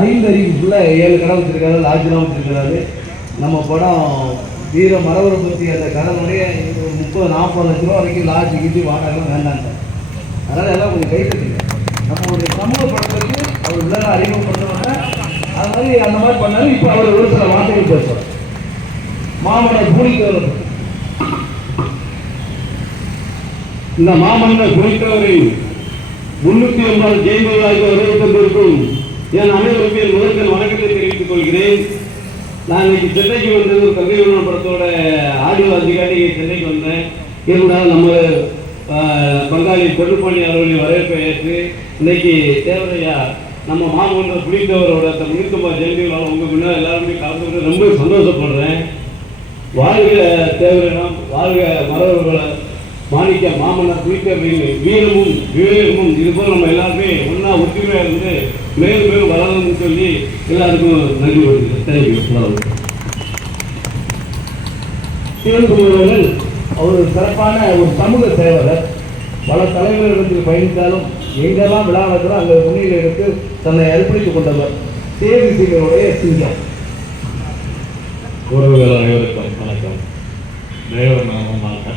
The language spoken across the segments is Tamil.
ஐந்து அறிவுக்குள்ள ஏழு கடை வச்சிருக்காரு லாட்ஜெலாம் வச்சிருக்காரு. நம்ம படம் வீர மரவரை பற்றி அந்த கடனுடைய முப்பது நாற்பது லட்ச ரூபா வரைக்கும் லாட்ஜ் கிட்டி வாடகைலாம் வேண்டாங்க. அதனால் எல்லாம் கொஞ்சம் கை கட்டுங்க நம்மளுடைய சமூக படத்துக்கு அவர் உள்ள அறிமுகப்படுத்துவாங்க அது மாதிரி அந்த மாதிரி பண்ணாலும் இப்போ அவர் ஒரு சில வார்த்தைகள் பேசுவார். மாமன்னர் பூலித்தேவர். இந்த மாமன்னர் குறித்தவரின் முன்னூத்தி ஒன்பது ஜெயமலாக வருகை இருக்கும் என் அனைவருக்கும் முதல்கள் வணக்கத்தை தெரிவித்துக் கொள்கிறேன். நான் இன்னைக்கு சென்னைக்கு வந்தது ஒரு கல்வி நிறுவன படத்தோட ஆடியோ அதிகாரி சென்னைக்கு வந்தேன். இருந்தால் நம்ம பங்காளி பெருப்பாணி அலுவலி வரவேற்பை ஏற்று இன்னைக்கு தேவரையா நம்ம மாமன்ற புலித்தவரோட அந்த முன்னூத்தி ஒன்பது ஜெயந்திகளால் உங்க முன்னாடி எல்லாருமே கலந்து ரொம்ப சந்தோஷப்படுறேன். வாழ்க தேவரிடம் வாழ்க மரபுகளை மாணிக்க மாமன்னர் குறித்த வீரமும் விவேகமும் இது போல நம்ம எல்லாருமே ஒன்றா ஒற்றுமையாக இருந்து மேலும் மேலும் வளரணும்னு சொல்லி எல்லாருக்கும் நன்றி வருது தேங்க்யூ சிவன்குமார்கள் அவர் சிறப்பான ஒரு சமூக சேவகர். பல தலைவர்களிடத்தில் பயணித்தாலும் எங்கெல்லாம் விழா நடக்கிறோ அங்கே முன்னிலை எடுத்து தன்னை அர்ப்பணித்துக் கொண்டவர் தேவி சிங்கருடைய சிங்கம். உறவுகள் அனைவருக்கும் வணக்கம். தேவர் நாமமாக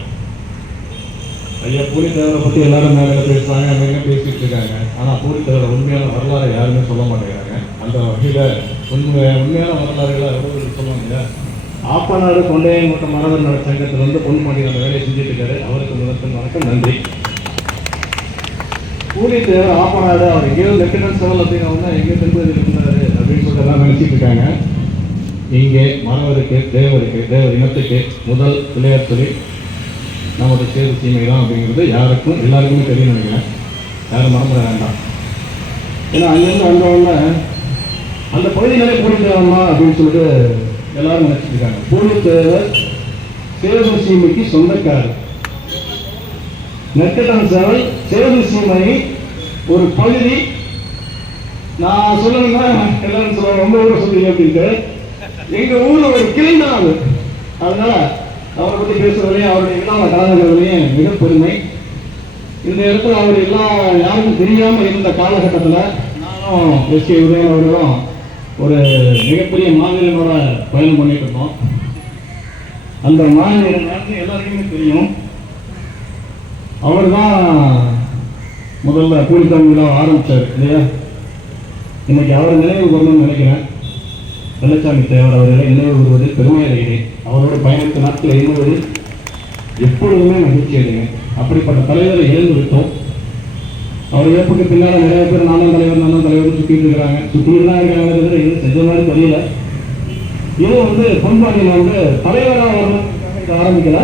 ஐயா பூரித்தேவரை பற்றி எல்லாரும் மேலே பேசுகிறாங்க மேலே பேசிட்டு இருக்காங்க. ஆனால் பூரித்தேவரை உண்மையான வரலாறு யாருமே சொல்ல மாட்டேங்கிறாங்க. அந்த வகையில் உண்மை உண்மையான வரலாறுகளை எவ்வளோ சொல்லுவாங்க ஆப்பநாடு கொண்டையன் மற்றும் மாணவர் நல சங்கத்தில் வந்து அந்த வேலையை செஞ்சுட்டு இருக்காரு. அவருக்கு முதற்கன் வணக்கம் நன்றி. பூரித்தேவர் ஆப்பநாடு அவர் எங்கேயோ லெப்டினன்ட் செவல் அப்படின்னு எங்கேயோ தென்பகுதியில் இருந்தாரு அப்படின்னு சொல்லிட்டு எல்லாம் நினச்சிட்டு இருக்காங்க. இங்கே மாணவருக்கு தேவருக்கு தேவர் இனத்துக்கு முதல் விளையாட்டு தொழில் நமது சேது தான் அப்படிங்கிறது யாருக்கும் எல்லாருக்குமே தெரியும் நினைக்கிறேன். யாரும் மறந்துட வேண்டாம். ஏன்னா அங்கேருந்து வந்தவொடனே அந்த பகுதியிலே பூலித்தேவமா அப்படின்னு சொல்லிட்டு எல்லாரும் நினைச்சிட்டு இருக்காங்க பூலித்தேவர் சேது சீமைக்கு சொந்தக்காரர். நெற்கட்டன் சேவல் சேது சீமை ஒரு பகுதி நான் சொல்லணும்னா எல்லாரும் சொல்லுவாங்க ரொம்ப ஊரை சொல்லுங்க அப்படின்ட்டு. எங்க ஊர்ல ஒரு கிளை தான் அது அதனால அவரை பற்றி பேசுறதுலையும் அவருடைய எல்லா கலந்துக்கிறதுலையும் மிக பெருமை. இந்த இடத்துல அவர் எல்லா யாருக்கும் தெரியாமல் இருந்த காலகட்டத்தில் நானும் எஸ் கே உதயன் அவர்களும் ஒரு மிகப்பெரிய மாவீரனோட பயணம் பண்ணிட்டு இருந்தோம். அந்த மாவீரன் எல்லாருக்குமே தெரியும். அவர் தான் முதல்ல கூலித்தமிழ் விழா ஆரம்பிச்சார் இல்லையா? இன்னைக்கு அவரை நினைவு கொள்ளணும்னு நினைக்கிறேன். வெள்ளச்சாமி தேவர் அவர்களை நினைவு கூறுவதில் பெருமை அடைகிறேன். அவரோட பயணத்து நாட்கள் எண்ணுவதில் எப்பொழுதுமே மகிழ்ச்சி அடைகிறேன். அப்படிப்பட்ட தலைவரை இழந்து விட்டோம் அவர் இழப்புக்கு பின்னால் நிறைய பேர் நானும் தலைவர் நானும் தலைவர் சுற்றிட்டு இருக்கிறாங்க. சுற்றிட்டு தான் இருக்காங்க தவிர செஞ்ச மாதிரி தெரியல. இது வந்து பொன்பாண்டியில் வந்து தலைவராக வரணும்னு ஆரம்பிக்கல.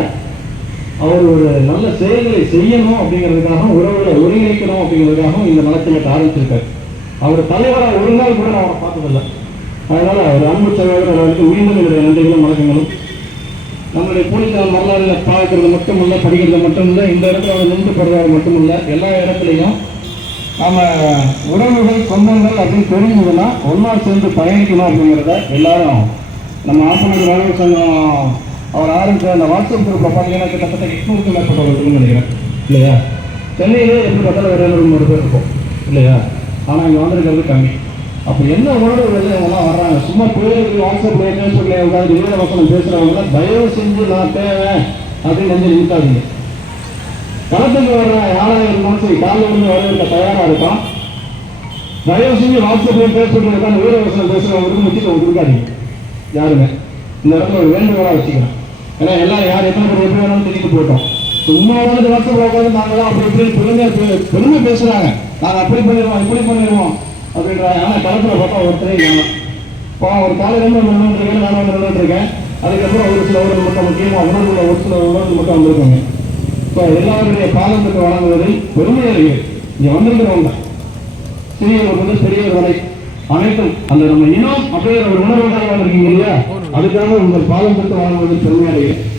அவர் ஒரு நல்ல செயல்களை செய்யணும் அப்படிங்கிறதுக்காகவும் உறவுகளை ஒருங்கிணைக்கணும் அப்படிங்கிறதுக்காகவும் இந்த நலத்தில் ஆரம்பிச்சிருக்காரு அவர் தலைவராக ஒரு நாள் கூட நான் அவரை பார்த்ததில்லை. அதனால அவர் அன்பு சகோதரர் அவருக்கு மீண்டும் என்னுடைய நன்றிகளும் வணக்கங்களும். நம்மளுடைய போலீசார் வரலாறுல பார்க்கறது மட்டும் படிக்கிறது மட்டும் இந்த இடத்துல அவர் நின்று படுறது மட்டும் எல்லா இடத்துலையும் நம்ம உறவுகள் சொந்தங்கள் அப்படின்னு தெரிஞ்சதுன்னா ஒன்றா சேர்ந்து பயணிக்கணும் அப்படிங்கிறத எல்லாரும் நம்ம ஆசிரியர் வேலை சங்கம் அவர் ஆரம்பித்த அந்த வாட்ஸ்அப் குரூப்பில் பார்த்தீங்கன்னா கிட்டத்தட்ட எட்நூறுக்கும் மேற்பட்டவர்கள் இருக்குன்னு நினைக்கிறேன். இல்லையா? சென்னையிலே எப்படி பார்த்தாலும் ஒரு மூணு பேர் இருக்கும் இல்லையா? ஆனால் இங்கே வந்திருக்கிறது கம்மி. அப்போ என்ன உணர்வுகள் இவங்கெல்லாம் வர்றாங்க? சும்மா பேருக்கு வாட்ஸ்அப்ல சொல்லி உட்காந்து வீர வசனம் பேசுறவங்க தயவு செஞ்சு நான் தேவை அப்படின்னு வந்து நிற்காதீங்க களத்துக்கு வர்ற யாராக இருந்தாலும் சரி காலையில் இருந்து வரவேற்க தயாரா இருக்கும் தயவு செஞ்சு வாட்ஸ்அப்ல ஃபேஸ்புக்ல வீர வசனம் பேசுறவங்களுக்கு முக்கியத்துவம் கொடுக்காதீங்க. யாருமே. இந்த இடத்துல ஒரு வேண்டுகோளாக வச்சுக்கிறேன். ஏன்னா எல்லாம் யார் எத்தனை பேர் எப்படி வேணாலும் தெரிஞ்சு போட்டோம். சும்மா வந்து வாட்ஸ்அப் உட்காந்து நாங்களாம் அப்படி இப்படி பெருமை பே- பெருமை பேசுறாங்க. நாங்கள் அப்படி பண்ணிடுவோம் இப்படி பண்ணிடுவோம். அப்படின்றாங்க. ஆனால் களத்துல பார்த்தா ஒருத்தரே இல்லாம இப்போ ஒரு காலையில இருந்து ஒன்று இருக்கேன் நான் அதுக்கப்புறம் ஒரு சில உணர்வு மட்டும் முக்கியமாக உணர்வுள்ள ஒரு சில உணர்வு மட்டும் வந்திருக்காங்க. இப்போ எல்லாருடைய காலத்துக்கு வழங்குவதில் பெருமை அறிகிறது இங்க வந்திருக்கிறவங்க. சிறியவர் முதல் பெரியவர் வரை அனைத்தும் அந்த நம்ம இனம் அப்படிங்கிற ஒரு உணர்வு வந்திருக்கீங்க இல்லையா? அதுக்காக உங்கள் பாலம் பெற்று வழங்குவதில் பெருமை இருக்குது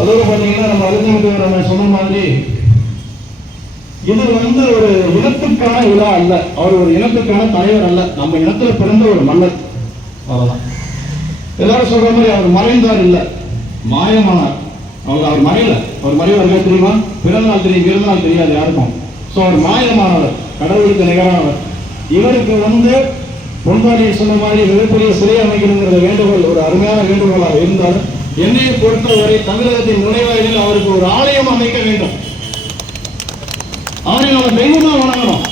அதோடு பார்த்தீங்கன்னா நம்ம அரசியலுக்கு நம்ம சொன்ன மாதிரி இது வந்து ஒரு இனத்துக்கான விழா அல்ல. அவர் ஒரு இனத்துக்கான தலைவர் அல்ல. நம்ம இனத்துல பிறந்த ஒரு மன்னர். அவ்வளவுதான். எல்லாரும் சொல்ற மாதிரி அவர் மறைந்தார் இல்ல. மாயமானார். அவர் அவர் மறையல. அவர் மறைவார் தெரியுமா? பிறந்த நாள் தெரியும் பிறந்த நாள் தெரியாது யாருக்கும். ஸோ அவர் மாயமானவர் கடவுளுக்கு நிகரானவர். இவருக்கு வந்து பொன்பாடி சொன்ன மாதிரி மிகப்பெரிய சிலை அமைக்கணுங்கிற வேண்டுகோள் ஒரு அருமையான வேண்டுகோளாக இருந்தாலும் என்னை பொறுத்தவரை தமிழகத்தின் நுழைவாயிலில் அவருக்கு ஒரு ஆலயம் அமைக்க வேண்டும். அவரை நம்ம தெய்வமா வணங்கணும்.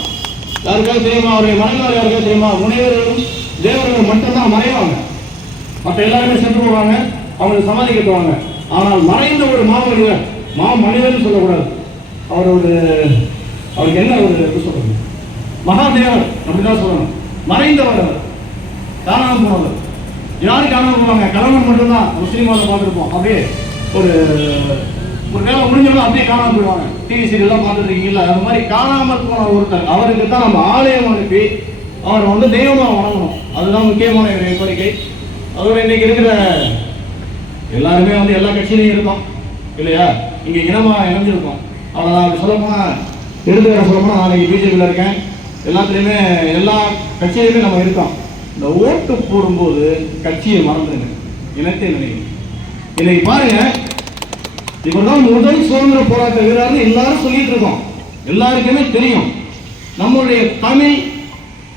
யாருக்காவது தெரியுமா? அவரை வணங்கினார் யாருக்காவது தெரியுமா? முனைவர்களும் தேவர்களும் மட்டும்தான் மறைவாங்க. மற்ற எல்லாருமே சென்று போவாங்க. அவங்களுக்கு சமாதி கட்டுவாங்க ஆனால் மறைந்த ஒரு மாமனிதர் மா மனிதர்னு சொல்லக்கூடாது. அவர் ஒரு அவருக்கு என்ன ஒரு இது சொல்றது? மகாதேவர் அப்படிதான் சொல்லணும். மறைந்தவர் அவர். காணாமல் போனவர். யாரு காணாமல் போவாங்க? கணவன் மட்டும்தான். முஸ்லீமாக பார்த்துருப்போம். அப்படியே ஒரு ஒரு வேலை முடிஞ்சவங்க அப்படியே காணாமல் போயிடுவாங்க. டிவி சீரியல்லாம் பார்த்துட்டு இருக்கீங்களா அது மாதிரி காணாமல் போன ஒருத்தர் அவருக்கு தான் நம்ம ஆலயம் அனுப்பி அவரை வந்து தெய்வமாக வணங்கணும். அதுதான் முக்கியமான என்னுடைய கோரிக்கை. அதோட இன்னைக்கு இருக்கிற எல்லாருமே வந்து எல்லா கட்சியிலையும் இருக்கோம் இல்லையா? இங்கே இனமாக இணைஞ்சிருக்கோம் அவ்வளோதான் அப்படி சொல்லப்போனால் போனா எடுத்துக்கிற சொல்லப்போனால் நான் பிஜேபியில் இருக்கேன். எல்லாத்துலேயுமே எல்லா கட்சியிலுமே நம்ம இருக்கோம். இந்த ஓட்டு போடும்போது கட்சியை மறந்துடுங்க. இனத்தை நினைக்கணும் இன்னைக்கு இவர் தான் முதல் சுதந்திர போராட்ட வீரர்னு எல்லாரும் சொல்லிட்டு இருக்கோம். எல்லாருக்குமே தெரியும். நம்மளுடைய தமிழ்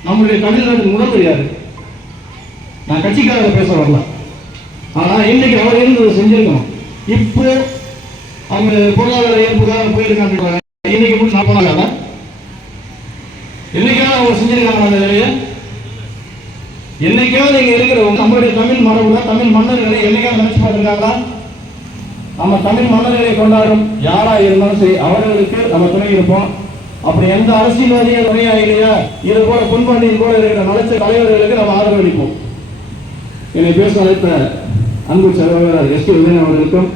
நம்மளுடைய தமிழ்நாட்டின் முதல் தெரியாது நான் கட்சிக்காரர் பேச வரல. ஆனா இன்னைக்கு அவர் இருந்து செஞ்சிருக்கோம் இப்போ அவங்க பொருளாதார இயல்புக்காக போயிருக்காங்க. இன்னைக்கு மட்டும் நான் போனாங்க என்னைக்காவது அவங்க செஞ்சிருக்காங்க அந்த வேலையை. என்னைக்காவது இங்க இருக்கிறவங்க நம்மளுடைய தமிழ் மரபுல தமிழ் மன்னர்களை என்னைக்காவது நினைச்சு பார்த்துருக்காங்களா? நம்ம தமிழ் மன்னர்களை கொண்டாடும் யாரா இருந்தாலும் சரி அவர்களுக்கு நம்ம துணை இருப்போம். அப்படி எந்த அரசியல்வாதியும் துணையா இல்லையா இது போல பொன்பாண்டியன் போல இருக்கிற நினைச்ச தலைவர்களுக்கு நம்ம ஆதரவு அளிப்போம். என்னை பேச அழைத்த அன்பு சகோதரர் எஸ் கே விஜயன் அவர்களுக்கும்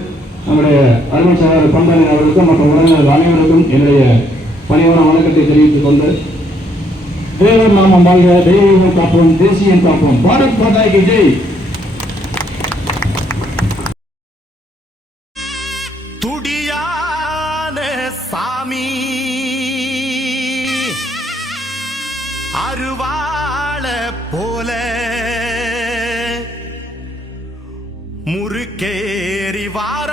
நம்முடைய அருமை சகோதரர் பண்டாயன் அவர்களுக்கும் மற்றும் உறவினர்கள் அனைவருக்கும் என்னுடைய பணிவான வணக்கத்தை தெரிவித்துக் கொண்டு தேவர் நாமம் வாழ்க தெய்வீகம் காப்போம் தேசியம் காப்போம். பாரத் மாதாய்க்கு ஜெய்! சாமி. அருவாள போல முறுக்கேறி வாழ